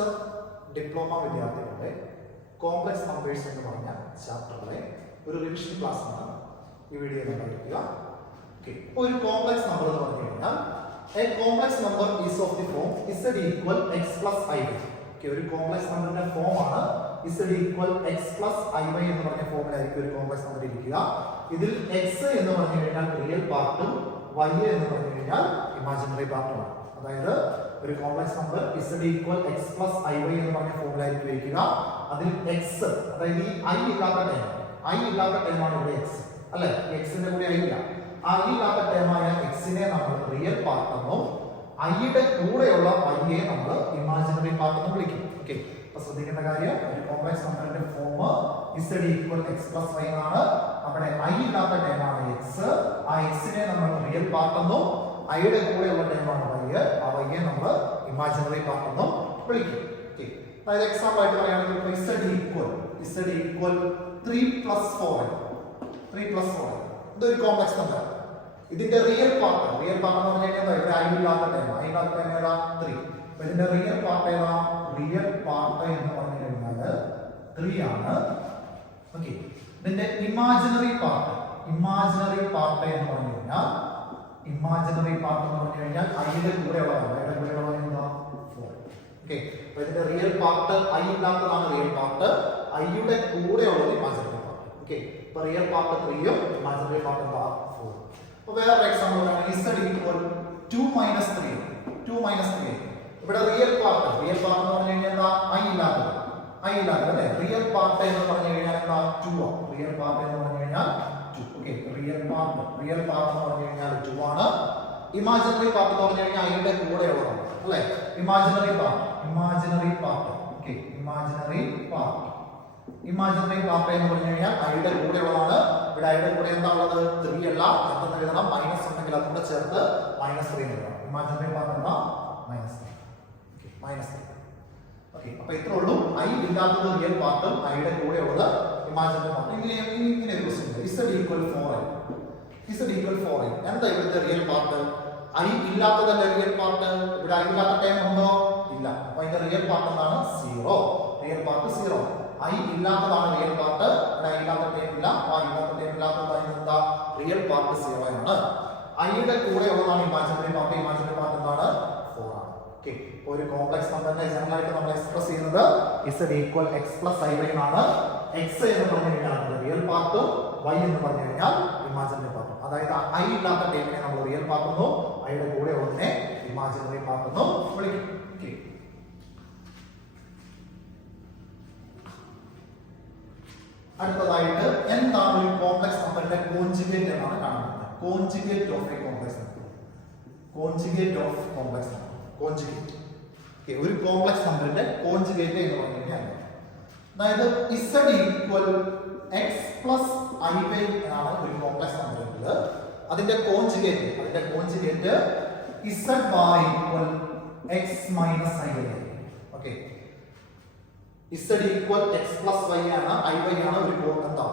First diploma വിദ്യാർത്ഥികളുടെ complex numbers എന്ന് പറഞ്ഞ ചാപ്റ്ററിലെ ഒരു റിവിഷൻ ക്ലാസ് ആണ് ഈ വീഡിയോ ഉണ്ടായിരിക്കുക. ഒരു കോംപ്ലക്സ് നമ്പർ എന്ന് പറഞ്ഞു കഴിഞ്ഞാൽ a complex number is of the form z equal x plus iy. ഒരു കോംപ്ലക്സ് നമ്പറിന്റെ ഫോം ആണ് z equal x plus iy എന്ന് പറഞ്ഞ ഫോമിലായിരിക്കും ഒരു കോംപ്ലക്സ് നമ്പർ ഇരിക്കുക. ഇതിൽ x എന്ന് പറഞ്ഞു കഴിഞ്ഞാൽ റിയൽ പാർട്ടും y എന്ന് പറഞ്ഞു കഴിഞ്ഞാൽ ഇമാജിനറി പാർട്ടുമാണ്. അതായത് ഒരു complex number z equal x plus iy എന്ന് പറഞ്ഞ ഫോമിലായിരിക്കും ഇരിക്കുക. അതിൽ x, അതായത് ഈ i ഇല്ലാത്ത ടൈമാണ് ഇവിടെ x അല്ലെ, x-ന്റെ കൂടെ i ഇല്ല. ആ ഇല്ലാത്ത ടേമായ എക്സിനെ നമ്മൾ റിയൽ പാർട്ട് എന്നും ഐയുടെ കൂടെയുള്ള വൈയെ നമ്മൾ ഇമാജിനറി പാർട്ട് എന്നും വിളിക്കും. ഓക്കെ, അപ്പൊ ശ്രദ്ധിക്കേണ്ട കാര്യം, ഒരു കോംപ്ലക്സ് നമ്പറിന്റെ form z equal x plus y ആണ്. അവിടെ ഐ ഇല്ലാത്ത ടേമാണ് എക്സ്. ആ എക്സിനെ നമ്മൾ റിയൽ പാർട്ട് എന്നും ഐയുടെ കൂടെയുള്ള ടേമാണ് വൈ, ആ വൈയെ നമ്മൾ ഇമാജിനറി പാർട്ട് എന്നും വിളിക്കും. ഓക്കെ, അതായത് എക്സാമ്പിൾ ആയിട്ട് പറയുകയാണെങ്കിൽ z equal 3 plus 4 ഇതൊരു കോംപ്ലക്സ് നമ്പർ. ഇതിന്റെ റിയൽ പാർട്ട് എന്ന് പറഞ്ഞു കഴിഞ്ഞാൽ ഇവിടെ ഐ ഇല്ലാത്ത ടൈം ഏതാ 3. അപ്പൊ ഇതിന്റെ റിയൽ പാർട്ട് എന്ന് പറഞ്ഞു കഴിഞ്ഞാൽ 3 ആണ്. ഓക്കെ, ഇതിന്റെ ഇമാജിനറി പാർട്ട് എന്ന് പറഞ്ഞു കഴിഞ്ഞാൽ ഐയുടെ കൂടെയുള്ളതാണ് എന്താ 4. ഓക്കെ, അപ്പൊ ഇതിന്റെ റിയൽ പാർട്ട് ഐ ഇല്ലാത്തതാണ് റിയൽ പാർട്ട്, ഐയുടെ കൂടെയുള്ളത് ഇമാജിനറി പാർട്ട്. ഓക്കെ, ഇപ്പൊ റിയൽ പാർട്ട് 3 ഇമാജിനറി പാർട്ട് എന്താ 4. അപ്പൊ വേറെ എക്സാമ്പിൾ പറയുകയാണെങ്കിൽ z equal 2 minus 3. ഇവിടെ റിയൽ പാർട്ട് എന്ന് പറഞ്ഞു കഴിഞ്ഞാൽ എന്താ ഐ ഇല്ലാത്തത് അല്ലെ. റിയൽ പാർട്ട് എന്ന് പറഞ്ഞു കഴിഞ്ഞാൽ എന്താ 2 ആണ്. റിയൽ പാർട്ട് എന്ന് പറഞ്ഞു കഴിഞ്ഞാൽ 2. ഓക്കെ, റിയൽ പാർട്ട് എന്ന് പറഞ്ഞു കഴിഞ്ഞാൽ 2 ആണ്. ഇമാജിനറി പാർട്ട് എന്ന് പറഞ്ഞു കഴിഞ്ഞാൽ ഐയുടെ കൂടെയുള്ളതാണ് അല്ലെ. Imaginary part okay, imaginary part എന്ന് പറഞ്ഞു കഴിഞ്ഞാൽ ഐയുടെ കൂടെയുള്ളതാണ്. ഇവിടെ ഐയുടെ കൂടെ എന്താ ഉള്ളത് 3 അല്ല, എന്തെന്ന് എഴുതണം മൈനസ് ഉണ്ടെങ്കിൽ അതുകൂടെ ചേർത്ത് -3 എഴുതണം. ഇമാജിനറി പാർട്ട് എന്താ -3. ഓക്കെ, അപ്പൊ ഇത്രേ ഉള്ളൂ. ഐ ഇല്ലാത്തത് റിയൽ പാർട്ടും ഐയുടെ കൂടെയുള്ളത് ഇമാജിനറി പാർട്ട്. ഇങ്ങനെ ഒരു ക്വസ്റ്റ്യൻ z equal 4i. എന്താ ഇവിടുത്തെ റിയൽ പാർട്ട്? ഐ ഇല്ലാത്തതല്ല റിയൽ പാർട്ട്. ഇവിടെ ഐ ഇല്ലാത്ത ടൈം ഉണ്ടോ? ഇല്ല. അപ്പൊ അതിന്റെ റിയൽ പാർട്ട് എന്താണ് 0. Real part 0. ഐ ഇല്ലാത്തതാണ് റിയൽ പാർട്ട്. ഇവിടെ ഐ ഇല്ലാത്ത ടൈം ഇല്ല. ആ ഇല്ലാത്ത ടൈം ഇല്ലാത്തതാണ് എന്താ റിയൽ പാർട്ട് 0 ആണ്. ഐയുടെ കൂടെയുള്ളതാണ് ഇമാജിനറി പാർട്ട് എന്താണ് 4 ആണ്. ഓക്കെ, ഒരു കോംപ്ലക്സ് നമ്പറിനെ ജനറൽ ആയിട്ട് നമ്മൾ എക്സ്പ്രസ് ചെയ്യുന്നത് z equal x plus iy ആണ്. x എന്ന് പറഞ്ഞു കഴിഞ്ഞാൽ റിയൽ പാർട്ടും y എന്ന് പറഞ്ഞു കഴിഞ്ഞാൽ ഇമാജിനറി പാർട്ടും. അതായത് ഐ ഇല്ലാത്ത ടൈമിനെ നമ്മൾ റിയൽ പാർട്ട് എന്നും ഐയുടെ കൂടെ ഉള്ളതിനെ ഇമാജിനറി പാർട്ട് എന്നും വിളിക്കും. ഓക്കെ, അടുത്തതായിട്ട് എന്താണ് ഒരു കോംപ്ലക്സ് നമ്പറിന്റെ കോൺജുഗേറ്റ് എന്നാണ് കാണുന്നത്. Conjugate of complex number. ഒരു കോംപ്ലക്സ് നമ്പറിന്റെ കോൺജുഗേറ്റ് എന്ന് പറഞ്ഞു കഴിഞ്ഞാൽ അതായത് z equal x plus iy എന്നാണ് ഒരു കോംപ്ലക്സ് നമ്പറിൽ. അതിന്റെ conjugate z bar equal x minus iy. Okay, z equal x plus y ആണ്, iy ആണ് ഒരു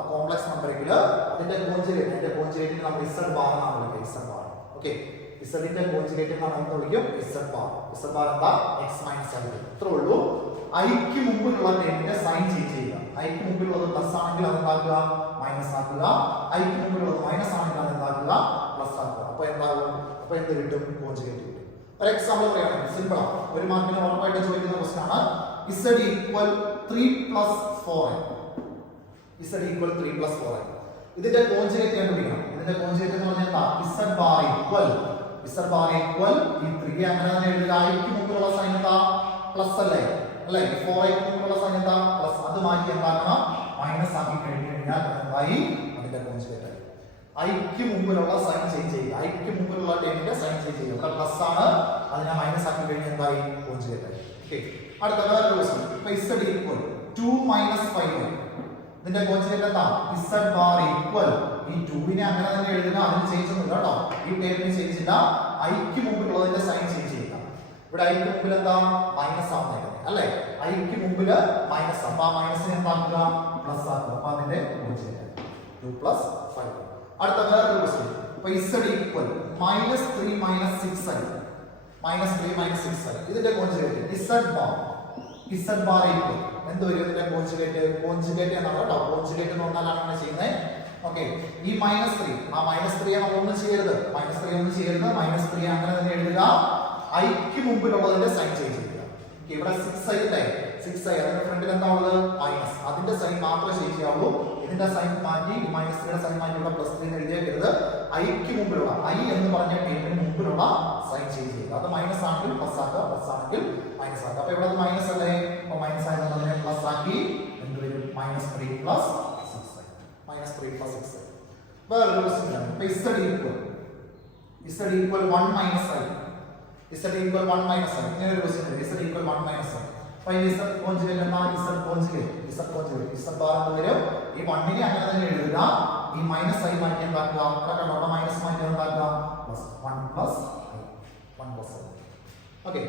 കോംപ്ലക്സ് നമ്പറിൽ. അതിന്റെ കോൺജുഗേറ്റ് നമ്മൾ z bar എന്നാണ് വിളിക്കുക. z bar. ഓക്കെ, z-ന്റെ കോൺജുഗേറ്റ് നമ്മൾ എന്ത് വിളിക്കും? z bar എന്താ x minus iy. ഇത്രേ ഉള്ളൂ. ഐക്ക് മുമ്പിലുള്ള ടേമിന്റെ സൈൻ ചേഞ്ച് ചെയ്യുക. ഐക്ക് മുമ്പിലുള്ളത് പ്ലസ് ആണെങ്കിൽ അത് എന്താക്കുക മൈനസ് ആക്കുക. ഐക്ക് മുമ്പിലുള്ളത് മൈനസ് ആണെങ്കിൽ അത് എന്താക്കുക പ്ലസ് ആക്കുക. അപ്പൊ എന്ത് കിട്ടും? കോൺജുഗേറ്റ് കിട്ടും. ഒരു എക്സാമ്പിൾ പറയുകയാണെങ്കിൽ സിമ്പിൾ ആണ്, ഒരു മാർക്കിന് ഉറപ്പായിട്ട് ചോദിക്കുന്ന ക്വസ്റ്റ്യൻ ആണ്. z equal 3 plus 4i. ഇതിന്റെ കോൺജുഗേറ്റ് കണ്ടുപിടിക്കണം. ഇതിന്റെ കോൺജുഗേറ്റ് എന്ന് പറഞ്ഞാൽ എന്താ? z bar equal ഈ 3 അങ്ങനെ തന്നെ എഴുതുക. ഐക്ക് മുമ്പിലുള്ള സൈൻ എന്താ? പ്ലസ് അല്ലേ. 4i മുമ്പിലുള്ള സൈൻ എന്താ? പ്ലസ്. അത് മാറ്റി എന്താക്കണം? മൈനസ് ആക്കി കഴിഞ്ഞു കഴിഞ്ഞാൽ എന്തായി? അതിന്റെ കോൺജുഗേറ്റ് ആയി. ഐക്ക് മുമ്പിലുള്ള സൈൻ ചേഞ്ച് ചെയ്യുക. ഐക്ക് മുമ്പിലുള്ള ടേമിന്റെ സൈൻ ചേഞ്ച് ചെയ്യുക. ഇവിടെ പ്ലസ് ആണ്, അതിനെ മൈനസ് ആക്കി കഴിഞ്ഞാൽ എന്തായി? കോൺജുഗേറ്റ് ആയി. ഓക്കെ, അടുത്ത വേറെ ക്വസ്റ്റ്യൻ. ഇപ്പൊ z equal 2 minus 5i. ഇതിന്റെ കോൺജുഗേറ്റ് എന്താ? z bar equal ഈ 2-നെ അങ്ങനെ തന്നെ എഴുതുക, അതിന് ചേഞ്ച് ഒന്നുമില്ല കേട്ടോ. ഈ ടേമിന് ചേഞ്ച് ഇല്ല. ഐക്ക് മുമ്പിലുള്ളതിന്റെ സൈൻ ചേഞ്ച് ചെയ്യുക. ഇവിടെ ഐക്ക് മുമ്പിൽ എന്താ? മൈനസ് ആവുന്നത് അല്ലേ. ഐക്ക് മുമ്പിൽ മൈനസ്. അപ്പൊ ആ മൈനസിനെ എന്താക്കുക? പ്ലസ് ആക്കുക. അപ്പൊ അതിന്റെ കോൺജുഗേറ്റ് 2 plus 5. അടുത്ത വേറെ ക്വസ്റ്റ്യൻ. ഇപ്പൊ z equal -3 - 6i. -3 - 6i. ഇതിന്റെ conjugate z bar Z bar equal എന്ത് വരും ഇതിന്റെ കോൺജുഗേറ്റ് എന്നാണ് കേട്ടോ. കോൺജുഗേറ്റ് എന്ന് പറഞ്ഞാലാണ് അങ്ങനെ ചെയ്യുന്നത്. ഓക്കെ, ഈ -3 ആ -3 നമ്മൾ ഒന്നും ചെയ്യരുത്. -3 അങ്ങനെ തന്നെ എഴുതുക. ഐക്ക് മുമ്പിലുള്ളതിന്റെ സൈൻ ചേഞ്ച് ചെയ്യുക. ഇവിടെ 6i അല്ലേ, 6i അതിന്റെ ഫ്രണ്ടിൽ എന്താ ഉള്ളത് മൈനസ്, അതിന്റെ സൈൻ മാത്രമേ ചേഞ്ച് ചെയ്യാവുള്ളൂ. ഇതിന്റെ സൈൻ മാറ്റി -3യുടെ സൈൻ മാറ്റി ഇവിടെ +3 എഴുതിയേക്കരുത്. ഐക്ക് മുമ്പിലുള്ള ഐ എന്ന് പറഞ്ഞ ടേമിന് മുമ്പിലുള്ള സൈൻ ചേഞ്ച് ചെയ്യുക. അത് മൈനസ് ആണെങ്കിൽ പ്ലസ് ആക്കുക, പ്ലസ് ആണെങ്കിൽ മൈനസ് ആക്കുക. അപ്പൊ ഇവിടെ മൈനസ് അല്ലേ, അപ്പൊ മൈനസ് ആയതുകൊണ്ട് പ്ലസ് ആക്കി എന്ത് വരും -3 + 6i. -3 + 6i. വേറൊരു ക്വസ്റ്റ്യൻ ആണ്. ഇപ്പൊ z equal 1 - i. z equal 1 - i. ഇങ്ങനെ ഒരു ക്വസ്റ്റ്യൻ ഉണ്ട്. z equal 1 - i. അപ്പൊ ഈ z കോൺജുഗേറ്റ് എന്നാ z കോൺജുഗേറ്റ് z ബാർ എന്ന് വരും. ഈ 1നെ അങ്ങനെ തന്നെ എഴുതുക. ഈ -i മാറ്റി എന്താക്കുക, അവിടെ മൈനസ് മാറ്റി എന്താക്കുക +1 + i. 1 + i. ഓക്കെ,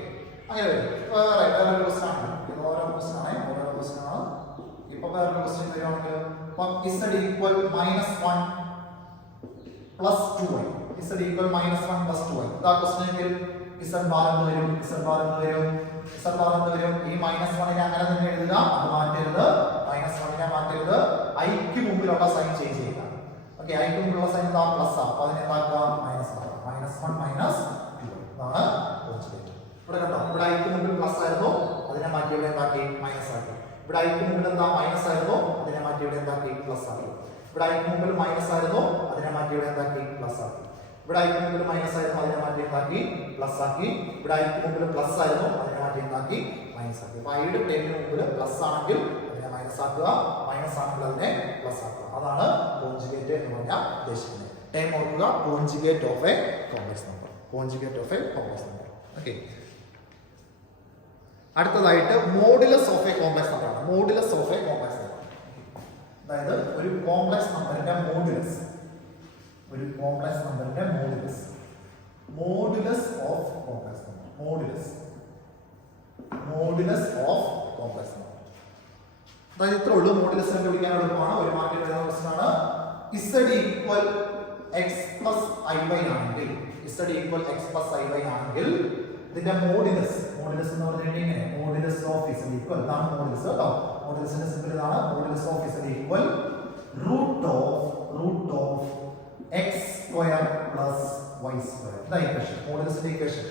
അങ്ങനെ വരും. വേറൊരു ക്വസ്റ്റ്യൻ ആണ്. ഇത് ഓരോ ക്വസ്റ്റ്യൻ ആണ്. ഇപ്പൊ വേറൊരു ക്വസ്റ്റ്യൻ വരികയാണെങ്കിൽ z equal -1 + 2i. z equal -1 + 2i. ഇതാ ക്വസ്റ്റ്യൻ എങ്കിൽ z ബാർ എന്ന് വരും. ഈ -1നെ അങ്ങനെ തന്നെ എഴുതുക. അത് മാറ്റരുത്. -1നെ മാറ്റരുത്. ഐക്ക് മുമ്പിലുള്ള സൈൻ ചേഞ്ച് ചെയ്യുക. ഓക്കെ, ഐക്ക് മുമ്പിലുള്ള സൈൻ എന്താ പ്ലസ് ആണ്. അപ്പൊ അതിനെ എന്താക്കുക -1 - 2. ഇതാണ് കോൺജുഗേറ്റ്. ഇവിടെ കണ്ടോ, ഇവിടെ ഐക്ക് മുമ്പിൽ പ്ലസ് ആയിരുന്നു, അതിനെ മാറ്റി ഇവിടെ എന്താക്കി മൈനസ് ആക്കി. ഇവിടെ ഐക്ക് മുമ്പിൽ എന്താ മൈനസ് ആയിരുന്നു, അതിനെ മാറ്റി ഇവിടെ എന്താക്കി പ്ലസ് ആക്കി. ഇവിടെ ഐക്ക് മുമ്പിൽ മൈനസ് ആയിരുന്നു, അതിനെ മാറ്റി ഇവിടെ എന്താക്കി പ്ലസ് ആക്കി. ഇവിടെ ഐക്ക് മുമ്പിൽ മൈനസ് ആയിരുന്നു, അതിനെ മാറ്റി എന്താക്കി പ്ലസ് ആക്കി. ഇവിടെ ഐക്ക് മുമ്പിൽ പ്ലസ് ആയിരുന്നു, അതിനെ മാറ്റി എന്താക്കി മൈനസ് ആക്കി. അപ്പൊ ഐയുടെ ടേമിന് മുമ്പിൽ പ്ലസ് ആണെങ്കിൽ അതിനെ മൈനസ് ആക്കുക, മൈനസ് ആണെങ്കിൽ അതിനെ പ്ലസ് ആക്കുക. അതാണ് കോൺജുഗേറ്റ് എന്ന് പറഞ്ഞാൽ ഉദ്ദേശിക്കുന്നത്. ടൈം ഓർക്കുക, conjugate of a complex number. Okay, അടുത്തതായിട്ട് modulus of a complex number ആണ്. അതായത് ഒരു കോംപ്ലക്സ് നമ്പറിന്റെ മോഡുലസ് ഓഫ് കോംപ്ലക്സ് നമ്പർ. അതായത് ഇത്ര ഉള്ളൂ. മോഡുലസ് കണ്ടുപിടിക്കാൻ എളുപ്പമാണ്. ഒരു മാർക്കിൽ എഴുതുന്ന ക്വസ്റ്റ്യൻ ആണ്. z ഈക്വൽ x + iy ആണെങ്കിൽ, ഇതിന്റെ മോഡുലസ് എന്ന് പറഞ്ഞാൽ ഇങ്ങനെ മോഡുലസ് ഓഫ് z ഈക്വൽ, ഇതാണ് മോഡുലസ് കേട്ടോ. മോഡുലസിന്റെ സിംബൽ ഇതാണ്. Modulus of z equal root of x square plus y square. ഇതാ ഇക്വേഷൻ, മോഡുലസിന്റെ equation.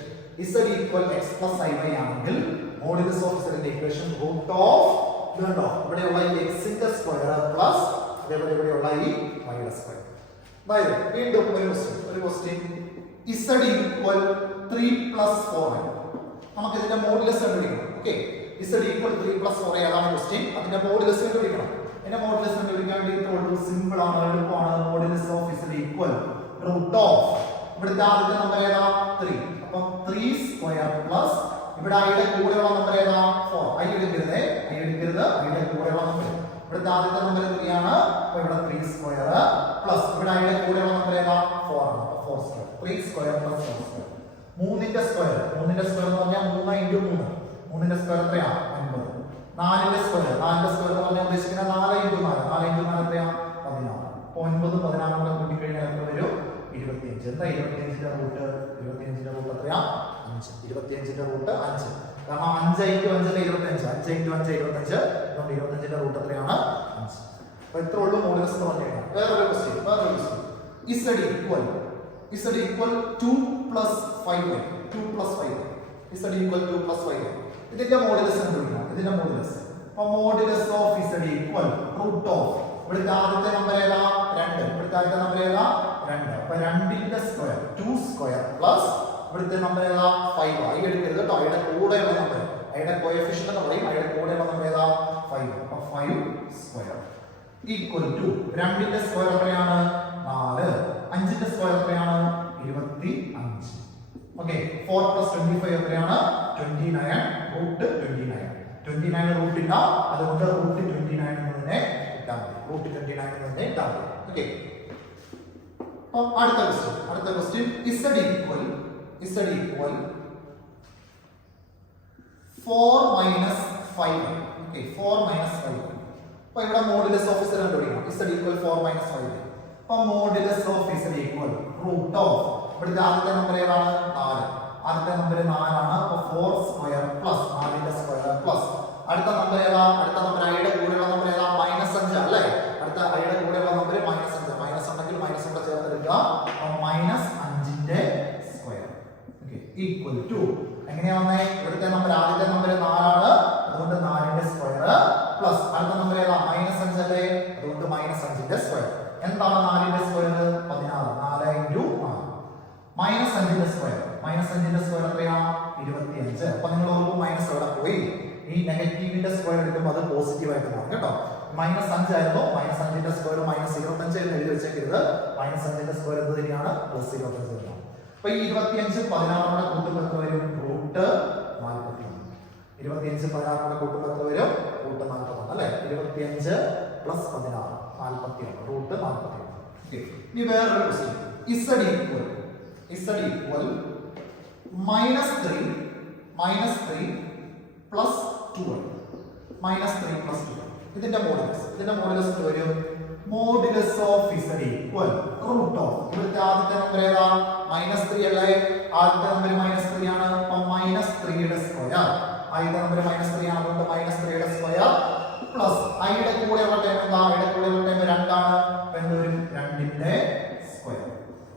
z equal x + iy ആണെങ്കിൽ മോഡുലസ് ഓഫ് z ന്റെ ഇക്വേഷൻ റൂട്ട് ഓഫ് ഇവിടെയുള്ള ഈ x ന്റെ സ്ക്വയർ പ്ലസ് അതേപോലെ ഇവിടെയുള്ള ഈ y യുടെ സ്ക്വയർ. അതായത് വീണ്ടും ഒരു ക്വസ്റ്റ്യൻ z ഈക്വൽ 3 + 4i. നമുക്ക് ഇതിന്റെ മോഡുലസ് കണ്ടുപിടിക്കണം. ഓക്കെ, z ഈക്വൽ 3 + 4i അതാണ് ക്വസ്റ്റ്യൻ. അതിന്റെ മോഡുലസ് കണ്ടുപിടിക്കണം. ഇതിന്റെ മോഡുലസ് കണ്ടുപിടിക്കാൻ വേണ്ടി സിമ്പിൾ ആണ്, എളുപ്പമാണ്. Modulus of z equal root of ഇവിടുത്തെ ആദ്യത്തെ നമ്പർ ഏതാ 3. അപ്പം 3 സ്ക്വയർ പ്ലസ് ഇവിടെ ഐയുടെ കൂടെയുള്ള നമ്പർ ഏതാ 4. ഐ എടുക്കരുത്, ഐയുടെ കൂടെയുള്ള നമ്പർ. ഇവിടുത്തെ ആദ്യത്തെ നമ്പർ 3 ആണ്. അപ്പോൾ ഇവിടെ 3 സ്ക്വയർ പ്ലസ് ഇവിടെ ഐയുടെ കൂടെയുള്ള നമ്പർ ഏതാ 4 ആണ്. 4 സ്ക്വയർ, 3 സ്ക്വയർ പ്ലസ് 4 സ്ക്വയർ. 3ന്റെ സ്ക്വയർ എന്ന് പറഞ്ഞാൽ 3 × 3. 3ന്റെ സ്ക്വയർ എത്രയാ 9. 4ന്റെ സ്ക്വയർ എന്ന് പറഞ്ഞാൽ ഉദ്ദേശിക്കുന്നത് 4 × 4. 4 × 4 എത്രയാ 16. അപ്പോൾ 9 16 കൂടെ കൂട്ടിക്കഴിഞ്ഞാൽ എത്ര വരും 25. എന്താ 25ന്റെ റൂട്ട്? 25ന്റെ റൂട്ട് എത്രയാ 5. 25ന്റെ റൂട്ട് 5. കാരണം 5 × 5 25. 5 × 5 25. അതുകൊണ്ട് 25ന്റെ റൂട്ട് എത്രയാണ് 5. അപ്പോൾ ഇത്ര ഉള്ളൂ മോഡുലസ് എന്ന് പറഞ്ഞു കഴിഞ്ഞാൽ. വേറൊരു question z equal 2 + 5i. z equal 2 + 5i. ഇതിന്റെ മോഡുലസ് കണ്ടുപിടിക്കണം. അപ്പോൾ modulus of z equal root of ഇവിടുത്തെ ആദ്യത്തെ നമ്പർ ഏതാ 2. അപ്പോൾ 2ന്റെ സ്ക്വയർ 2 സ്ക്വയർ പ്ലസ് ഇവിടുത്തെ നമ്പർ ഏതാ 5. ഐ എടുക്കരുത് കേട്ടോ, ഐയുടെ കൂടെയുള്ള നമ്പർ, ഐയുടെ കോഎഫിഷ്യന്റ് എന്ന് പറയും. ഐയുടെ കൂടെയുള്ള നമ്പർ ഏതാ 5. അപ്പോൾ 5 സ്ക്വയർ ഈക്വൽ ടു 2ന്റെ സ്ക്വയർ എത്രയാണ് 4. 5ന്റെ സ്ക്വയർ എത്രയാണ് 25. ഓക്കെ, 4 + 25 എത്രയാണ് 29. റൂട്ട് 29 റൂട്ട് ഇല്ല, അതുകൊണ്ട് റൂട്ട് 29 എന്നതിനെ ഇട്ടാൽ മതി. ഓക്കെ, അപ്പോൾ അടുത്ത ക്വസ്റ്റ്യൻ z ഈക്വൽ 4 - 5. ഓക്കെ, 4 - 5. അപ്പോൾ ഇവിടെ മോഡുലസ് ഓഫ് z കണ്ടുപിടിക്കണം. z equal 4 - 5. അപ്പോൾ modulus of z equal root of ഇവിടുത്തെ ആദ്യത്തെ നമ്പർ ഏതാണ് 4. 4 ആണ്. അപ്പോൾ 4 സ്ക്വയർ പ്ലസ് 4ന്റെ സ്ക്വയർ പ്ലസ് അടുത്ത നമ്പർ ഏതാ? അടുത്ത നമ്പർ ഐയുടെ കൂടെയുള്ള നമ്പർ ഏതാ? -5 അല്ലേ? അടുത്ത ഐയുടെ കൂടെയുള്ള നമ്പർ -5. മൈനസ് ഉണ്ടെങ്കിൽ മൈനസ് കൂടെ ചേർത്ത് എടുക്കുക. -5ന്റെ സ്ക്വയർ ഈക്വൽ ടു എങ്ങനെയാ വന്നേ? ഇവിടുത്തെ നമ്പർ ആദ്യത്തെ നമ്പർ 4 ആണ്, അതുകൊണ്ട് 4ന്റെ സ്ക്വയർ പ്ലസ് അടുത്ത നമ്പർ ഏതാ? -5 അല്ലേ? അതുകൊണ്ട് -5ന്റെ സ്ക്വയർ. എന്താണ് 4ന്റെ സ്ക്വയർ? 16. 4 × 4 -5ന്റെ സ്ക്വയർ. -5ന്റെ സ്ക്വയർ എത്രയാണ്? 25. അപ്പൊ നിങ്ങൾ ഓർക്കും മൈനസ് എവിടെ പോയി? ഈ നെഗറ്റീവിന്റെ സ്ക്വയർ എടുക്കുമ്പോൾ അത് പോസിറ്റീവ് ആയിട്ട് മാറും കേട്ടോ. -5 ആയിരുന്നു, -5ന്റെ സ്ക്വയർ -25 എന്ന് എഴുതി വെച്ചേക്കരുത്. -5ന്റെ സ്ക്വയർ എന്ത് തന്നെയാണ്? +25 തന്നെയാണ്. അപ്പൊ ഈ 25 16 കൂട്ടുമ്പോൾ എത്ര വരും? √41. 25 16 കൂട്ടുമ്പോൾ എത്ര വരും? √41 അല്ലേ? 25 + 16 41 √41. ഇനി വേറൊരു ക്വസ്റ്റ്യൻ. z = -3 + 2. -3 + 2. ഇതിന്റെ മോഡുലസ് വരും modulus of z = root of ഇവിടുത്തെ ആദ്യത്തെ നമ്പർ ഏതാ? -3 അല്ലേ? ആദ്യത്തെ നമ്പർ -3 ആണ്. അപ്പോൾ -3യുടെ സ്ക്വയർ. ആദ്യത്തെ നമ്പർ -3 ആണ്, അതുകൊണ്ട് -3യുടെ സ്ക്വയർ പ്ലസ് ഐയുടെ കൂടെയുള്ള ടൈം എന്താ? ഐയുടെ കൂടെയുള്ള ടൈം 2 ആണ്. അപ്പോൾ എന്ത് വരും? 2ന്റെ സ്ക്വയർ.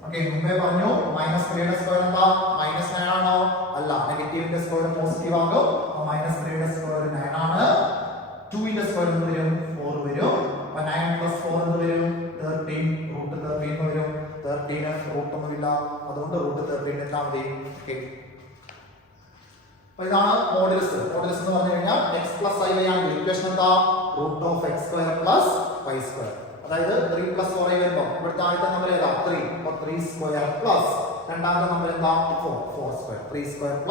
ഓക്കേ, മുമ്പേ പറഞ്ഞു -3യുടെ സ്ക്വയർ എന്താ? -9 ആണോ? അല്ല, നെഗറ്റീവിന്റെ സ്ക്വയർ പോസിറ്റീവ് ആകും. അപ്പോൾ -3യുടെ സ്ക്വയർ 9 ആണ്. 2ന്റെ സ്ക്വയർ എന്ത് വരും? 4 വരും. അപ്പോൾ 9 + 4 എന്ത് വരും? 13. √13 വരും. 13 റൂട്ട് ഒന്നുമില്ല, അതുകൊണ്ട് √13 ഇട്ടാൽ മതി. ഓക്കേ, അപ്പോൾ ഇതാണ് മോഡുലസ്. മോഡുലസ് എന്ന് പറഞ്ഞു കഴിഞ്ഞാൽ x + iy ആണ്. ഇക്വേഷൻ എന്താ? √(x² + y². അതായത് 3 + 4 വരുമ്പോൾ ഇവിടുത്തെ ആദ്യത്തെ നമ്പർ ഏതാ? 3. അപ്പോൾ 3² പ്ലസ് രണ്ടാമത്തെ നമ്പർ എന്താ? 4². 3² +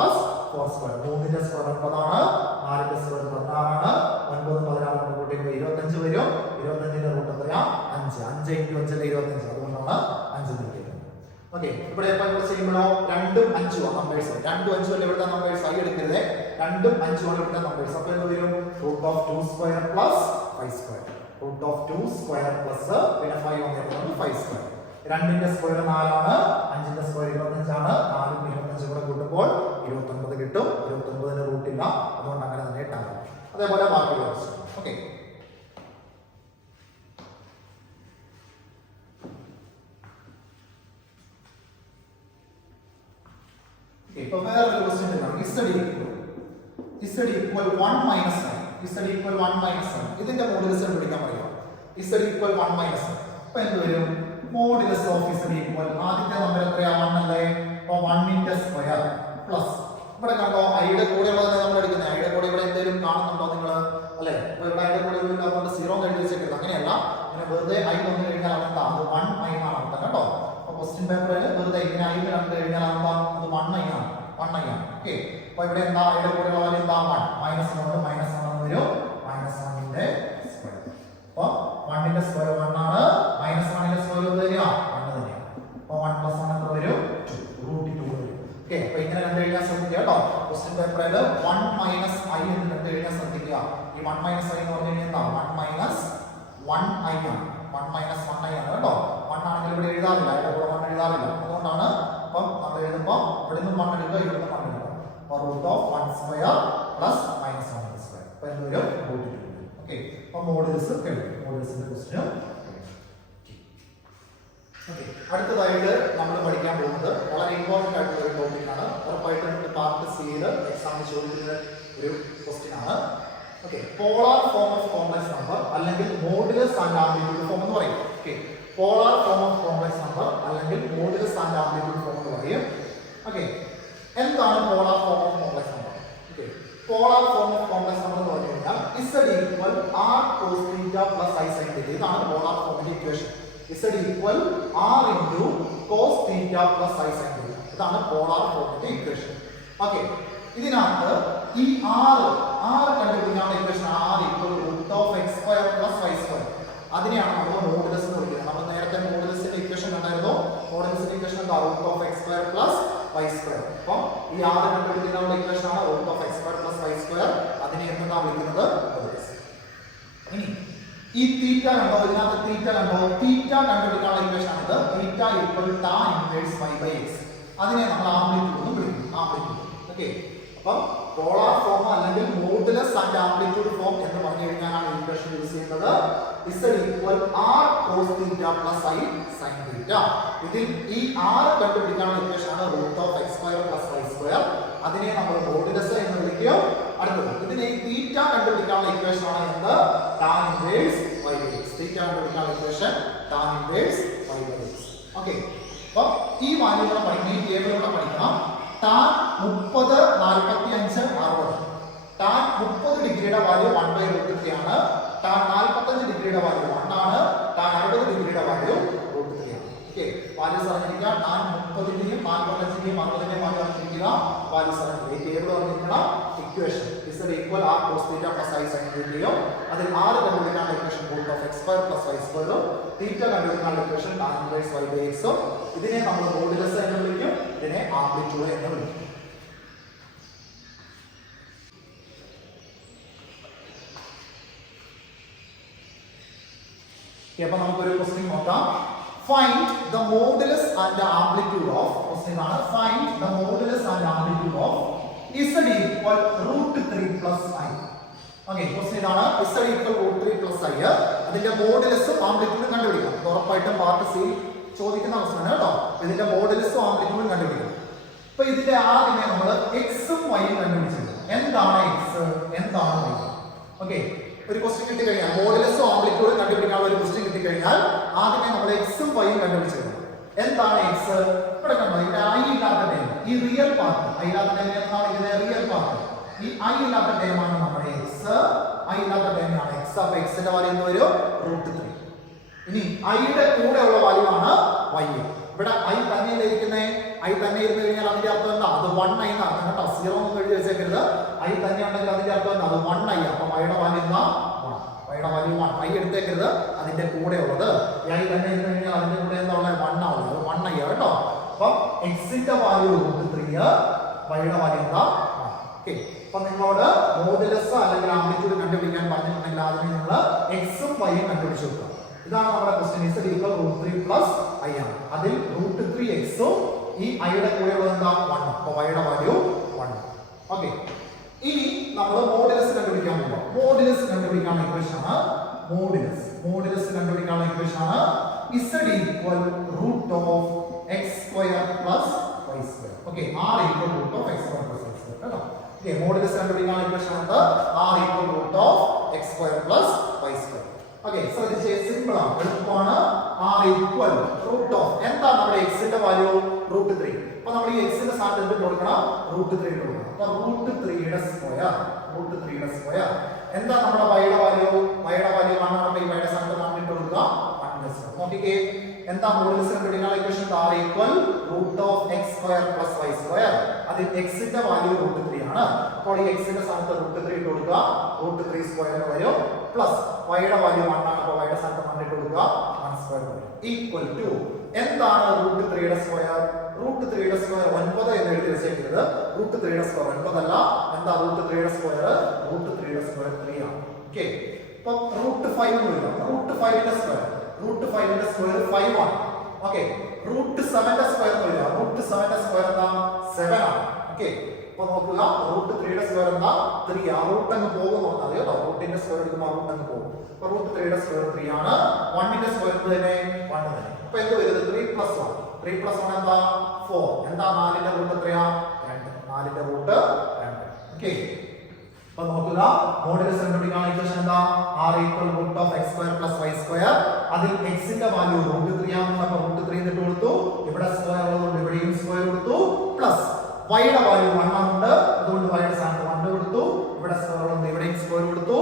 4². 3ന്റെ സ്ക്വയർ 9 ആണ്, 4ന്റെ സ്ക്വയർ 16 ആണ്. 9 16 കൂട്ടിയപ്പോൾ 25 വരും. 25ന്റെ റൂട്ട് എത്രയാ? 5. 5 × 5 = 25. അതുകൊണ്ടാണ് 5 കിട്ടിയത്. ഓക്കേ, ഇവിടെ ഇപ്പോൾ ചെയ്യുമ്പോഴോ 2ഉം 5ഉം ആണ് നമ്പേഴ്സ്. 2ഉം 5ഉം അല്ല ഇവിടുത്തെ നമ്പേഴ്സ്. ആയി എടുക്കരുത്. 2ഉം 5ഉം ആണ് ഇവിടുത്തെ നമ്പേഴ്സ്. അപ്പോൾ എന്ത് വരും? √2² + 5². √2² പ്ലസ് പിന്നെ 5 വന്നിട്ടുണ്ട് 5². 2ന്റെ സ്ക്വയർ 4 ആണ്, 5ന്റെ സ്ക്വയർ 25 ആണ്. 4ഉം 25 കൂടെ കൂട്ടുമ്പോൾ 29 കിട്ടും. 29ന്റെ റൂട്ട് ഇല്ല, അതുകൊണ്ട് അങ്ങനെ തന്നെ ഇട്ടാൽ മതി. അതേപോലെ ബാക്കിയുള്ള ക്വസ്റ്റ്യൻ. ഓക്കേ, ഇപ്പൊ വേറൊരു ക്വസ്റ്റ്യൻ ഇതാണ്. z = 1 - 9. z = 1 - 9. ഇതിന്റെ മോഡുലസ് കണ്ടുപിടിക്കാൻ പറയുക. z = 1 - 9. അപ്പൊ എന്ത് വരും? മോഡുലസ് ഓഫ് z = ആദ്യത്തെ നമ്പർ എത്രയാ? 1 അല്ലേ? അപ്പോൾ 1ന്റെ സ്ക്വയർ പ്ലസ് ഇവിടെ കണ്ടോ ഐയുടെ കൂടെയുള്ളത് നമ്മൾ എടുക്കുന്നത്. ഐയുടെ കൂടെ ഇവിടെ എന്തെങ്കിലും കാണുന്നുണ്ടോ നിങ്ങൾ? അല്ലേ? അപ്പോൾ ഇവിടെ ഐയുടെ കൂടെ ഒന്നും അതുകൊണ്ട് 0 എഴുതി വെച്ചേക്കരുത്. അങ്ങനെയല്ല, ഇങ്ങനെ വെറുതെ ഐ വന്നു കഴിഞ്ഞാൽ അതെന്താ? അത് 1 i ആണ് അർത്ഥം കേട്ടോ. അപ്പോൾ ക്വസ്റ്റ്യൻ പേപ്പറിൽ വെറുതെ ഇങ്ങനെ ഐ കണ്ടു കഴിഞ്ഞാൽ അതെന്താ? അത് 1 i ആണ്. 1 i ആണ്. ഓക്കേ, അപ്പോൾ ഇവിടെ എന്താ? ഐയുടെ കൂടെയുള്ള വാല്യൂ എന്താ? 1. -1 കൊണ്ട് -1 വരും. -1ന്റെ സ്ക്വയർ. അപ്പോൾ 1ന്റെ സ്ക്വയർ 1 ആണ്. -1ന്റെ സ്ക്വയർ എന്ത് തന്നെയാ? 1 തന്നെയാണ്. അപ്പോൾ 1 + 1 എത്ര വരും? 2. √2 വരും. ഓക്കേ, അപ്പോൾ ഇങ്ങനെ കണ്ടു കഴിഞ്ഞാൽ ശ്രദ്ധിക്കുക കേട്ടോ. ക്വസ്റ്റ്യൻ പേപ്പറിൽ 1 - i എന്ന് കണ്ടു കഴിഞ്ഞാൽ ശ്രദ്ധിക്കുക. ഈ 1 - i എന്ന് പറഞ്ഞു കഴിഞ്ഞാൽ എന്താ? 1 - 1i ആണ്. 1 - 1i ആണ് കേട്ടോ. 1 ആണെങ്കിൽ ഇവിടെ എഴുതാറില്ല, ഇവിടെ കൂടെ 1 എഴുതാറില്ല. അതുകൊണ്ടാണ് അപ്പം നമ്മൾ എഴുതുമ്പോൾ ഇവിടെ നിന്ന് 1 എടുക്കുക, ഇവിടെ നിന്ന് 1 എടുക്കുക. അപ്പോൾ √1² + -1². അപ്പോൾ എന്ത് വരും? √2. ഓക്കേ, അപ്പോൾ മോഡുലസ് കഴിഞ്ഞു. മോഡുലസിന്റെ ക്വസ്റ്റ്യൻ. ഓക്കേ, അടുത്തതായിട്ട് നമ്മൾ പഠിക്കാൻ പോകുന്നത് വളരെ ഇമ്പോർട്ടന്റ് ആയിട്ടുള്ള ഒരു ടോപ്പിക്കാണ്. ഉറപ്പായിട്ടും പാർട്ട് സിയിൽ എക്സാമിന് ചോദിക്കുന്ന ഒരു ക്വസ്റ്റ്യൻ ആണ്. Okay, polar form of complex number അല്ലെങ്കിൽ മോഡുലസ് ആൻഡ് ആംപ്ലിറ്റ്യൂഡ് ഫോം എന്ന് പറയും. Okay, polar form of complex number അല്ലെങ്കിൽ മോഡുലസ് ആൻഡ് ആംപ്ലിറ്റ്യൂഡ് ഫോം എന്ന് പറയും. ഓക്കേ, എന്താണ് polar form of complex number? Okay, polar form of complex number എന്ന് പറഞ്ഞു കഴിഞ്ഞാൽ z = r cos θ + i sin θ. ഇതാണ് പോളാർ ഫോമിന്റെ equation. z = r × cos θ + i sin θ. ഇതാണ് പോളാർ ഫോമിന്റെ ഇക്വേഷൻ. ഓക്കേ, ഇതിനകത്ത് ഈ r കണ്ടുപിടിക്കാനുള്ള ഇക്വേഷൻ r = √(x² + y²). അതിനെയാണ് നമ്മൾ മോഡുലസ് എന്ന് വിളിക്കുന്നത്. നമ്മൾ നേരത്തെ മോഡുലസിന്റെ ഇക്വേഷൻ കണ്ടായിരുന്നു. മോഡുലസിന്റെ ഇക്വേഷൻ എന്താ? √(x² + y². അപ്പോൾ ഈ r കണ്ടുപിടിക്കാനുള്ള ഇക്വേഷൻ ആണ് √(x² + y². അതിനെ എന്താണ് വിളിക്കുന്നത്? മോഡുലസ്. ഇനി ഈ തീറ്റ കണ്ടോ? ഇതിനകത്ത് തീറ്റ കണ്ടോ? തീറ്റ കണ്ടുപിടിക്കാനുള്ള ഇക്വേഷൻ ആണ് ഇത്. തീറ്റ = tan 1y/x. അതിനെ നമ്മൾ ആംപ്ലിറ്റ്യൂഡ് എന്ന് വിളിക്കും. ആംപ്ലിറ്റ്യൂഡ്. ഓക്കേ, അപ്പം പോളാർ ഫോം അല്ലെങ്കിൽ മോഡുലസ് ആൻഡ് ആംപ്ലിറ്റ്യൂഡ് ഫോം എന്ന് പറഞ്ഞു കഴിഞ്ഞാലാണ് ഇക്വേഷൻ യൂസ് ചെയ്യുന്നത്. Z equal R cos theta plus I sin theta. ഇതിൽ ഈ R കണ്ടുപിടിക്കാനുള്ള ഇക്വേഷൻ ആണ് √(x² + y²). അതിനെ നമ്മൾ മോഡുലസ് എന്ന് വിളിക്കും. അടുത്തത് ഇതിനെ തീറ്റ കണ്ടുപിടിക്കാനുള്ള ഇക്വേഷൻ ആണ് എന്ത്? tan inverse y/x. തീറ്റ കണ്ടുപിടിക്കാനുള്ള equation tan inverse y/x. Okay, അപ്പോൾ ഈ വാല്യൂകൾ പഠിക്കണം, ഈ ടേബിളുകൾ പഠിക്കണം. tan 30 45 60. tan 30 ഡിഗ്രിയുടെ വാല്യൂ 1/√3 ആണ്. tan 45 ഡിഗ്രിയുടെ വാല്യൂ 1 ആണ്. tan 60 ഡിഗ്രിയുടെ വാല്യൂ √3 ആണ്. ഓക്കേ, വാല്യൂസ് അറിഞ്ഞിരിക്കുക. tan 30ന്റെയും 45ന്റെയും 60ന്റെയും വാല്യൂ അറിഞ്ഞിരിക്കുക. വാല്യൂസ് അറിഞ്ഞിരിക്കുക. ഈ ടേബിൾ അറിഞ്ഞിരിക്കണം. Equation Z equal R cos theta plus I sin theta. അതിൽ R കണ്ടുപിടിക്കാനുള്ള ഇക്വേഷൻ √(x² + y²). തീറ്റ കണ്ടുപിടിക്കാനുള്ള ഇക്വേഷൻ tan inverse y/x. ഇതിനെ നമ്മൾ മോഡുലസ് എന്ന് വിളിക്കും, ഇതിനെ ആംപ്ലിറ്റ്യൂഡ് എന്ന് വിളിക്കും. അപ്പോൾ നമുക്കൊരു ക്വസ്റ്റ്യൻ നോക്കാം. Find the modulus and the amplitude of, question ആണ്, find the modulus and amplitude of Z equal √3 plus I. Okay, question ആണ് Z equal √3 plus I. അതിന്റെ മോഡുലസും ആംപ്ലിറ്റ്യൂഡും കണ്ടുപിടിക്കണം. ഉറപ്പായിട്ടും പാർട്ട് സി ചോദിക്കുന്ന ക്വസ്റ്റ്യൻ ആണ് കേട്ടോ. ഇതിന്റെ മോഡുലസും ആംപ്ലിറ്റ്യൂഡും കണ്ടുപിടിക്കണം. അപ്പോൾ ഇതിന്റെ ആദ്യമേ നമ്മൾ എക്സും വൈയും കണ്ടുപിടിച്ചിട്ടുണ്ട്. എന്താണ് എക്സ്, എന്താണ് വൈ? ഓക്കേ, ഒരു ക്വസ്റ്റ്യൻ കിട്ടി കഴിഞ്ഞാൽ മോഡുലസും ആംപ്ലിറ്റ്യൂഡും കണ്ടുപിടിക്കാനുള്ള ഒരു ക്വസ്റ്റ്യൻ കിട്ടി കഴിഞ്ഞാൽ ആദ്യമേ നമ്മൾ എക്സും വൈയും കണ്ടുപിടിച്ചിട്ടുണ്ട്. എന്താണ് എക്സ്? ഇവിടെ കണ്ടോ, ഇവിടെ ഐ ഇല്ലാത്ത ടൈം, ഈ റിയൽ പാർട്ട്, ഐ ഇല്ലാത്ത ടൈം എന്താണ്? ഇതിന്റെ റിയൽ പാർട്ട്. ഈ ഐ ഇല്ലാത്ത ടൈമാണ് നമ്മുടെ എക്സ്, ഐ ഇല്ലാത്ത ടൈമാണ് എക്സ്. അപ്പൊ എക്സിന്റെ വാല്യൂ എന്ന് വരും √3. ഇനി ഐയുടെ കൂടെയുള്ള വാല്യൂ ആണ് വൈ. ഇവിടെ ഐ തന്നെയല്ലേ ഇരിക്കുന്നേ, ഐ തന്നെ ഇരുന്ന് കഴിഞ്ഞാൽ അതിന്റെ അർത്ഥം എന്താ? അത് 1i എന്നാണ് കേട്ടോ. 0 ഒന്നും എഴുതി വെച്ചേക്കരുത്. ഐ തന്നെ ഉണ്ടെങ്കിൽ അതിന്റെ അർത്ഥം എന്താ? അത് 1i. അപ്പൊ വൈയുടെ വാല്യൂ എന്താ? 1. വൈയുടെ വാല്യൂ 1. ഐ എടുത്തേക്കരുത്, അതിന്റെ കൂടെ ഉള്ളത്. ഐ തന്നെ ഇരുന്ന് കഴിഞ്ഞാൽ അതിന്റെ കൂടെ എന്താ ഉള്ളത്? 1 ആ ഉള്ളത്. 1i കേട്ടോ. അപ്പം എക്സിന്റെ വാല്യൂ √3, വൈയുടെ വാല്യൂ എന്താ? 1. ഓക്കെ, അപ്പൊ നിങ്ങളോട് മോഡുലസ് അല്ലെങ്കിൽ ആംപ്ലിറ്റ്യൂഡ് കണ്ടുപിടിക്കാൻ പറഞ്ഞിട്ടുണ്ടെങ്കിൽ ആദ്യം നിങ്ങൾ എക്സും വൈയും കണ്ടുപിടിച്ചു കൊടുക്കുക. ഇതാണ് നമ്മുടെ question. Z equal √3 plus I ആണ്. അതിൽ √3x ഉം ഈ ഐയുടെ കൂടെ ഉള്ളത് എന്താ? 1. അപ്പോൾ വൈയുടെ വാല്യൂ 1. ഓക്കെ, ഇനി നമ്മൾ മോഡുലസ് കണ്ടുപിടിക്കാൻ പോകും. മോഡുലസ് കണ്ടുപിടിക്കാനുള്ള ഇക്വേഷൻ ആണ് മോഡുലസ്. മോഡുലസ് കണ്ടുപിടിക്കാനുള്ള ഇക്വേഷൻ ആണ് Z equal √(x² + y²). Okay, R equal √(x² + y²). കേട്ടോ. ഓക്കെ, മോഡുലസ് കണ്ടുപിടിക്കാനുള്ള ഇക്വേഷൻ ആണ് R equal √(x² + y²). Okay, ശ്രദ്ധിച്ചേ, സിമ്പിൾ ആണ്, എളുപ്പമാണ്. R equal √(, എന്താ നമ്മുടെ x ന്റെ വാല്യൂ? √3. അപ്പോൾ നമ്മൾ ഈ x ന്റെ സ്ഥാനത്ത് എന്ത് കൊടുക്കണം? √3 ഇട്ട് കൊടുക്കണം. അപ്പോൾ √3യുടെ സ്ക്വയർ, √3യുടെ സ്ക്വയർ. എന്താ നമ്മുടെ y യുടെ വാല്യൂ? y യുടെ വാല്യൂ 1 ആണ്. അപ്പോൾ ഈ y യുടെ സ്ഥാനത്ത് 1 ഇട്ട് കൊടുക്കുക. 1+1. നോക്കിക്കേ, എന്താ മോഡുലസ് കണ്ടുപിടിക്കാനുള്ള equation? R equal √(x² + y²). അതിൽ x ന്റെ വാല്യൂ √3 ആണ്. അപ്പോൾ ഈ x ന്റെ സ്ഥാനത്ത് √3 ഇട്ട് കൊടുക്കുക. √3 സ്ക്വയർ വരും പ്ലസ് വൈയുടെ വാല്യൂ 1 ആണ്. അപ്പോൾ വൈയുടെ സ്ഥാനത്ത് 1 ഇട്ട് കൊടുക്കുക. 1² വരും ഈക്വൽ ടു എന്താണ് √3യുടെ സ്ക്വയർ? √3യുടെ സ്ക്വയർ 9 എന്ന് എഴുതി വെച്ചേക്കരുത്. √3യുടെ സ്ക്വയർ 9 അല്ല. എന്താ √3യുടെ സ്ക്വയർ? √3യുടെ സ്ക്വയർ 3 ആണ്. ഓക്കേ, അപ്പോൾ √5 എന്ന് വരും. √5ന്റെ സ്ക്വയർ, √5ന്റെ സ്ക്വയർ 5 ആണ്. ഓക്കേ, √7ന്റെ സ്ക്വയർ എന്ന് വരും. √7ന്റെ സ്ക്വയർ എന്താ? 7 ആണ്. ഓക്കേ, അപ്പോൾ നോക്കുക, √3യുടെ സ്ക്വയർ എന്താ? 3. ആ റൂട്ട് അങ്ങ് പോകുന്നു കേട്ടോ. റൂട്ടിന്റെ സ്ക്വയർ എടുക്കുമ്പോൾ റൂട്ട് അങ്ങ് പോകും. അപ്പോൾ √3യുടെ സ്ക്വയർ 3 ആണ്. 1ന്റെ സ്ക്വയർ തന്നെ 1 തന്നെ. അപ്പോൾ എന്ത് വരുന്നത്? 3 + 1. 3 + 1 എന്താ? 4. എന്താ 4ന്റെ റൂട്ട് എത്രയാ? 2. 4ന്റെ റൂട്ട് 2. ഓക്കേ, അപ്പോൾ നോക്കുക, മോഡുലസ് കണ്ടുപിടിക്കാനുള്ള ഇക്വേഷൻ എന്താ? R equal √(x² + y²). അതിൽ x ന്റെ വാല്യൂ √3 ആണ്. അപ്പോൾ √3 ഇട്ട് കൊടുത്തു. ഇവിടെ സ്ക്വയർ ഉള്ളതുകൊണ്ട് ഇവിടെയും സ്ക്വയർ കൊടുത്തു. പ്ലസ് വൈയുടെ വാല്യൂ 1 ആണ്. അതുകൊണ്ട് വൈയുടെ സ്ഥാനത്ത് 1 കൊടുത്തു. ഇവിടെ സ്ക്വയർ ഉള്ളത്, ഇവിടെയും സ്ക്വയർ കൊടുത്തു.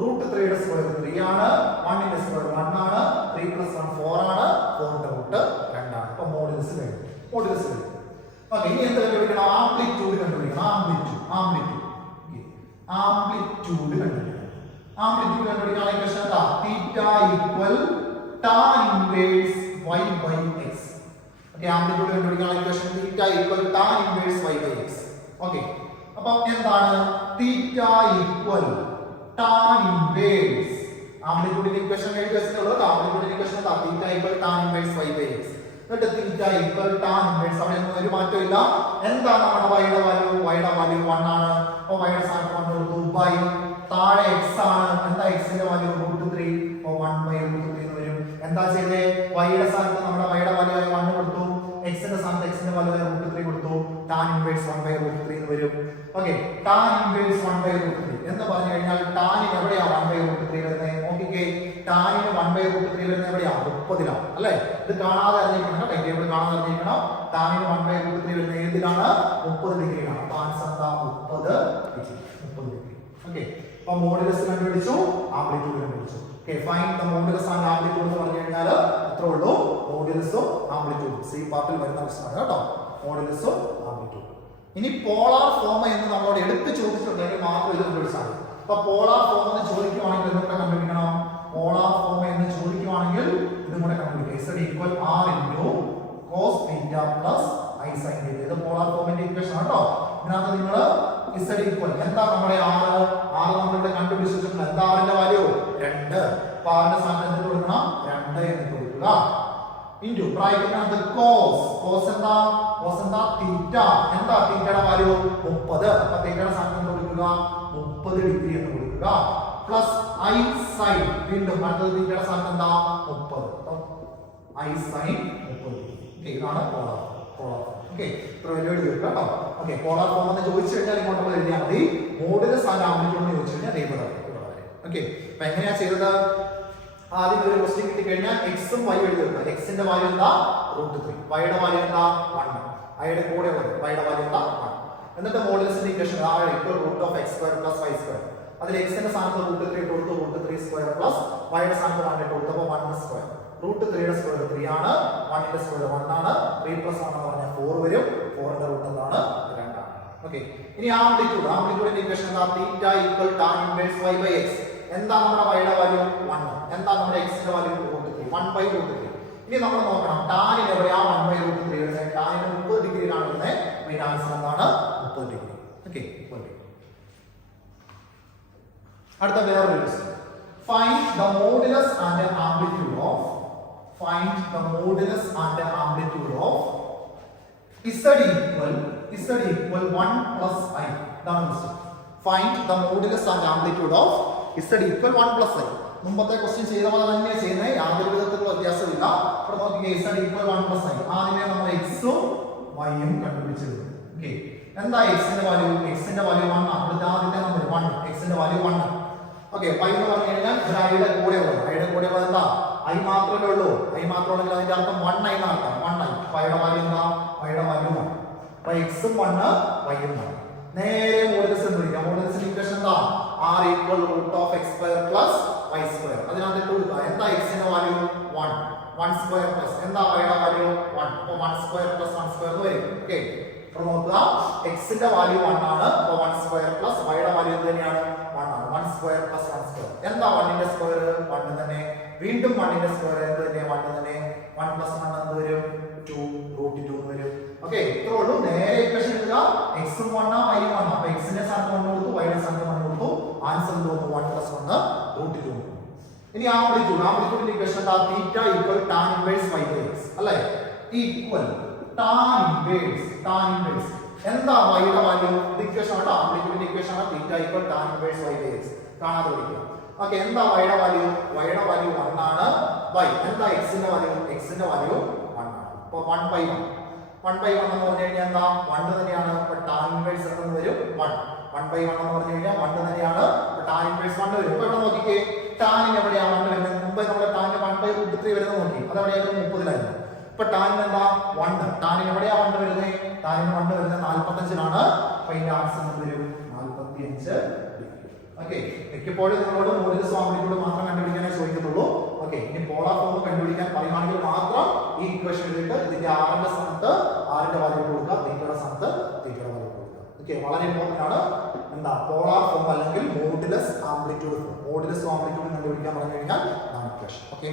√3യുടെ സ്ക്വയർ 3 ആണ്. 1ന്റെ സ്ക്വയർ 1 ആണ്. 3 + 1 4 ആണ്. 4ന്റെ റൂട്ട് 2 ആണ്. അപ്പോൾ മോഡുലസ് കഴിഞ്ഞു. മോഡുലസ് കഴിഞ്ഞു. ഓക്കേ, ഇനി എന്ത് കണ്ടുപിടിക്കണം? ആംപ്ലിറ്റ്യൂഡ് കണ്ടുപിടിക്കണം. ആംപ്ലിറ്റ്യൂഡ് കണ്ടുപിടിക്കണം. ആംപ്ലിറ്റ്യൂഡ് കണ്ടുപിടിക്കാനുള്ള ഇക്വേഷൻ എന്താ? θ equal tan inverse y/x. Okay, amplitude കണ്ടുപിടിക്കാനുള്ള equation θ equal tan inverse y/x. Okay, അപ്പോൾ എന്താണ്? θ equal tan inverse, ആംപ്ലിറ്റ്യൂഡിന്റെ ഇക്വേഷൻ എഴുതി വെച്ചിട്ടുള്ളത്. ആംപ്ലിറ്റ്യൂഡിന്റെ ഇക്വേഷൻ എന്താ? θ equal tan inverse y/x. എന്നിട്ട് θ equal tan inverse, അവിടെ ഒന്നും ഒരു മാറ്റമില്ല. എന്താണ് നമ്മുടെ വൈയുടെ വാല്യൂ? വൈയുടെ വാല്യൂ 1 ആണ്. അപ്പോൾ y ഇൻവേഴ്സ് 1/√3 എന്ന് വരും. ഓക്കെ, tan ഇൻവേഴ്സ് 1/√3 എന്ന് പറഞ്ഞു കഴിഞ്ഞാൽ ടാനിന് എവിടെയാ 1/√3 വരുന്നത്? നോക്കിക്കേ, ടാനിന് 1/√3 വരുന്നത് എവിടെയാ? 30ലാണ് അല്ലേ? ഇത് കാണാതെ അറിഞ്ഞിരിക്കണം, ടൈം ടേബിൾ കാണാതെ അറിഞ്ഞിരിക്കണം. ടാനിന് 1/√3 വരുന്നത് ഏതിലാണ്? 30 ഡിഗ്രിയിലാണ്. അപ്പൊ ആൻസർ എന്താ? 30 ഡിഗ്രി. ഓക്കെ, അപ്പൊ മോഡുലസ് കണ്ടുപിടിച്ചു, ആംപ്ലിറ്റ്യൂഡ് കണ്ടുപിടിച്ചു. Okay, find the modulus and amplitude എന്ന് പറഞ്ഞു കഴിഞ്ഞാൽ അത്രേ ഉള്ളൂ. മോഡുലസും ആംപ്ലിറ്റ്യൂഡും സി പാർട്ടിൽ വരുന്ന പ്രശ്നമാണ് കേട്ടോ. മോഡുലസും ആംപ്ലിറ്റ്യൂഡും. ഇനി പോളാർ ഫോം എന്ന് നമ്മളോട് എടുത്ത് ചോദിച്ചിട്ടുണ്ടെങ്കിൽ മാത്രം ഇത് കണ്ടുപിടിച്ചാൽ മതി. അപ്പൊ പോളാർ ഫോം എന്ന് ചോദിക്കുവാണെങ്കിൽ ഇതുകൂടെ കണ്ടുപിടിക്കണം. പോളാർ ഫോം എന്ന് ചോദിക്കുവാണെങ്കിൽ ഇതും കൂടെ കണ്ടുപിടിക്കുക. Z equal R into cos theta plus I sin theta. ഇത് പോളാർ ഫോമിന്റെ ഇക്വേഷൻ ആട്ടോ. ഇതിനകത്ത് നിങ്ങൾ Z equal എന്താ നമ്മുടെ R നമ്മളിവിടെ കണ്ടുപിടിച്ച് വെച്ചിട്ടുണ്ട്. എന്താ Rന്റെ വാല്യൂ? 2. അപ്പൊ Rന്റെ സ്ഥാനത്ത് എന്ത് കൊടുക്കണം? 2 എന്ന് കൊടുക്കുക. ഇൻടു ബ്രാക്കറ്റിനകത്ത് cos എന്താ? തീറ്റ. എന്താ തീറ്റയുടെ വാല്യൂ? 30. അപ്പൊ തീറ്റയുടെ സ്ഥാനത്ത് കൊടുക്കുക 30 ഡിഗ്രി എന്ന് കൊടുക്കുക. പ്ലസ് I sin, വീണ്ടും അടുത്ത തീറ്റയുടെ സ്ഥാനത്ത് എന്താ? 30. I sin 30 degree. ഇതാണ് പോളാർ. ഓക്കെ, ഇത്ര വലിയ എഴുതി വെക്കുക കേട്ടോ. ഓക്കെ, പോളാർ ഫോം എന്ന് ചോദിച്ചു കഴിഞ്ഞാൽ ഇങ്ങോട്ട് നമ്മൾ എഴുതിയാൽ മതി. മോഡുലസ് ആൻഡ് ആംപ്ലിറ്റ്യൂഡ് എന്ന് ചോദിച്ചു കഴിഞ്ഞാൽ ഇവിടെ വരും. ഓക്കെ, അപ്പൊ എങ്ങനെയാ ചെയ്തത്? ആദ്യം ഒരു ക്വസ്റ്റ്യൻ കിട്ടി കഴിഞ്ഞാൽ എക്സും വൈ എഴുതി വെക്കുക. എക്സിന്റെ വാല്യൂ എന്താ? √3. വൈയുടെ വാല്യൂ എന്താ? 1. വൈയുടെ കൂടെ ഉള്ളത് വൈയുടെ വാല്യൂ എന്താ? 1. എന്നിട്ട് മോഡുലസിന്റെ ഇക്വേഷൻ √(x² + y²). അതിൽ എക്സിന്റെ സ്ഥാനത്ത് √3 ഇട്ട് കൊടുത്തു, √3² പ്ലസ് വൈയുടെ സ്ഥാനത്ത് 1 ഇട്ട് കൊടുത്തപ്പോൾ 1². √3യുടെ സ്ക്വയർ 3 ആണ്, 1ന്റെ സ്ക്വയർ 1 ആണ്. 3 + 1 എന്ന് പറഞ്ഞാൽ 4 വരും. 4ന്റെ റൂട്ട് എന്താണ്? 2 ആണ്. ഓക്കെ, ഇനി ആംപ്ലിറ്റ്യൂഡിന്റെ ഇക്വേഷൻ എന്താ? θ = tan ഇൻവേഴ്സ് y/x. എന്താ നമ്മുടെ വൈയുടെ വാല്യൂ? 1. എന്താ നമ്മുടെ എക്സിന്റെ വാല്യൂ? √3. 1/√3. ഇനി നമ്മൾ നോക്കണം ടാനിന് എവിടെയാ 1/√3 വരുന്നത്? ടാനിന് 30 ഡിഗ്രിയിലാണ് വരുന്നത്. അതിന്റെ ആൻസർ എന്താണ്? 30 ഡിഗ്രി. ഓക്കെ, അടുത്ത വേറൊരു question. Find the modulus and amplitude of Z equal 1 plus I. ഇതാണ് question. Find the modulus and amplitude of Z equal 1 plus I. മുമ്പത്തെ ക്വസ്റ്റ്യൻ ചെയ്ത പോലെ തന്നെ ചെയ്യുന്നത്, യാതൊരു വിധത്തിലുള്ള വ്യത്യാസമില്ല. ഇവിടെ നോക്കിക്കേ, Z equal 1 plus I. ആദ്യമേ നമ്മൾ എക്സും വൈയും കണ്ടുപിടിച്ചത്. ഓക്കെ, എന്താ എക്സിന്റെ വാല്യൂ? എക്സിന്റെ വാല്യൂ 1 ആണ്. ഇവിടുത്തെ ആദ്യത്തെ നമ്പർ 1, എക്സിന്റെ വാല്യൂ 1 ആണ്. ഓക്കെ, y എന്ന് പറഞ്ഞു കഴിഞ്ഞാൽ ഐയുടെ കൂടെയുള്ളത് എന്താ? I മാത്രമേ ഉള്ളൂ. I മാത്രമാണെങ്കിൽ അതിന്റെ അർത്ഥം 1i എന്നാണ്. 1i. വൈയുടെ വാല്യൂ എന്താ? വൈയുടെ വാല്യൂ 1. അപ്പൊ എക്സും 1, വൈയും 1. നേരെ മോഡുലസ് എന്ന് വിളിക്കാം. മോഡുലസിന്റെ ഇക്വേഷൻ എന്താ? R equal √(x² + y²). അതിനകത്ത് ഇട്ട് കൊടുക്കുക. എന്താ എക്സിന്റെ വാല്യൂ? 1. 1² പ്ലസ് എന്താ വൈയുടെ വാല്യൂ? 1. അപ്പൊ 1² + 1² എന്ന് വരും. ഓക്കെ, അപ്പോൾ നോക്കുക, എക്സിന്റെ വാല്യൂ 1 ആണ്. അപ്പൊ 1² പ്ലസ് വൈയുടെ വാല്യൂ എന്ത് തന്നെയാണ്? 1 ആണ്. 1² + 1². എന്താ 1ന്റെ സ്ക്വയർ? 1 തന്നെ. വീണ്ടും 1ന്റെ സ്ക്വയർ എന്ത് തന്നെ? 1 തന്നെ. 1 + 1 എന്ത് വരും? 2 √2 എന്ന് വരും. ഓക്കെ, ഇത്രേ ഉള്ളൂ. നേരെ ഇക്വേഷൻ എടുക്കുക. എക്സും 1 ആണ്, വൈയും 1 ആണ്. അപ്പൊ എക്സിന്റെ സ്ഥാനത്ത് 1 കൊടുത്തു, വൈയുടെ സ്ഥാനത്ത് 1 കൊടുത്തു. ആൻസർ എന്ത് വന്നു? 1 + 1 √2. ഇനി ആംപ്ലിറ്റ്യൂഡിന്റെ ഇക്വേഷൻ എന്താ? θ = tan ഇൻവേഴ്സ് y/x അല്ലേ? ഈക്വൽ tan ഇൻവേഴ്സ് എന്താ വൈയുടെ വാല്യൂ? ഇക്വേഷൻ ആണ്, ആംപ്ലിറ്റ്യൂഡിന്റെ ഇക്വേഷൻ ആണ്. θ = tan ഇൻവേഴ്സ് y/x. കാണാതെ പഠിക്കുക. ഓക്കെ, എന്താ വൈയുടെ വാല്യൂ? വൈയുടെ വാല്യൂ 1 ആണ്. വൈ എന്താ? എക്സിന്റെ വാല്യൂ 1 ആണ്. അപ്പൊ 1/1 എന്ന് പറഞ്ഞു കഴിഞ്ഞാൽ എന്താ? 1 തന്നെയാണ്. അപ്പൊ tan ഇൻവേഴ്സ് എന്ന് വരും 1. 1/1 എന്ന് പറഞ്ഞു കഴിഞ്ഞാൽ 1 തന്നെയാണ്. അപ്പൊ tan ഇൻവേഴ്സ് 1 വരും. അപ്പൊ ഇവിടെ നോക്കിക്കേ, ടാനിന് എവിടെയാണ് 1 വരുന്നത്? മുമ്പ് നമ്മൾ ടാനിന് 1/√3 വരുന്നത് നോക്കി. അത് എവിടെയായിരുന്നു? 30ലായിരുന്നു. ഇപ്പൊ ടാനിന് എന്താ? 1. ടാനിന് എവിടെയാ 1 വരുന്നത്? ടാനിന് 1 വരുന്നത് 45ലാണ്. അപ്പൊ ഇതിന്റെ ആൻസർ എന്ത് വരും? 45 ഡിഗ്രി. ഓക്കെ, മിക്കപ്പോഴും നിങ്ങളോട് മോഡുലസ് ആംപ്ലിറ്റ്യൂഡ് മാത്രം കണ്ടുപിടിക്കാനേ ചോദിക്കത്തുള്ളൂ. ഓക്കെ, ഇനി പോളാർ ഫോം കണ്ടുപിടിക്കാൻ പറയുകയാണെങ്കിൽ മാത്രം ഈ ഇക്വേഷൻ എഴുതിയിട്ട് ഇതിന്റെ ആറിന്റെ സ്ഥാനത്ത് ആറിന്റെ വാല്യൂ കൊടുക്കുക, തീറ്റയുടെ സ്ഥാനത്ത് തീറ്റയുടെ വാല്യൂ കൊടുക്കുക. ഓക്കെ, വളരെ ഇമ്പോർട്ടന്റ് ആണ്. എന്താ പോളാർ ഫോം അല്ലെങ്കിൽ മോഡുലസ് ആംപ്ലിറ്റ്യൂഡ് കണ്ടുപിടിക്കാൻ പറഞ്ഞു കഴിഞ്ഞാൽ ഇക്വേഷൻ. ഓക്കെ.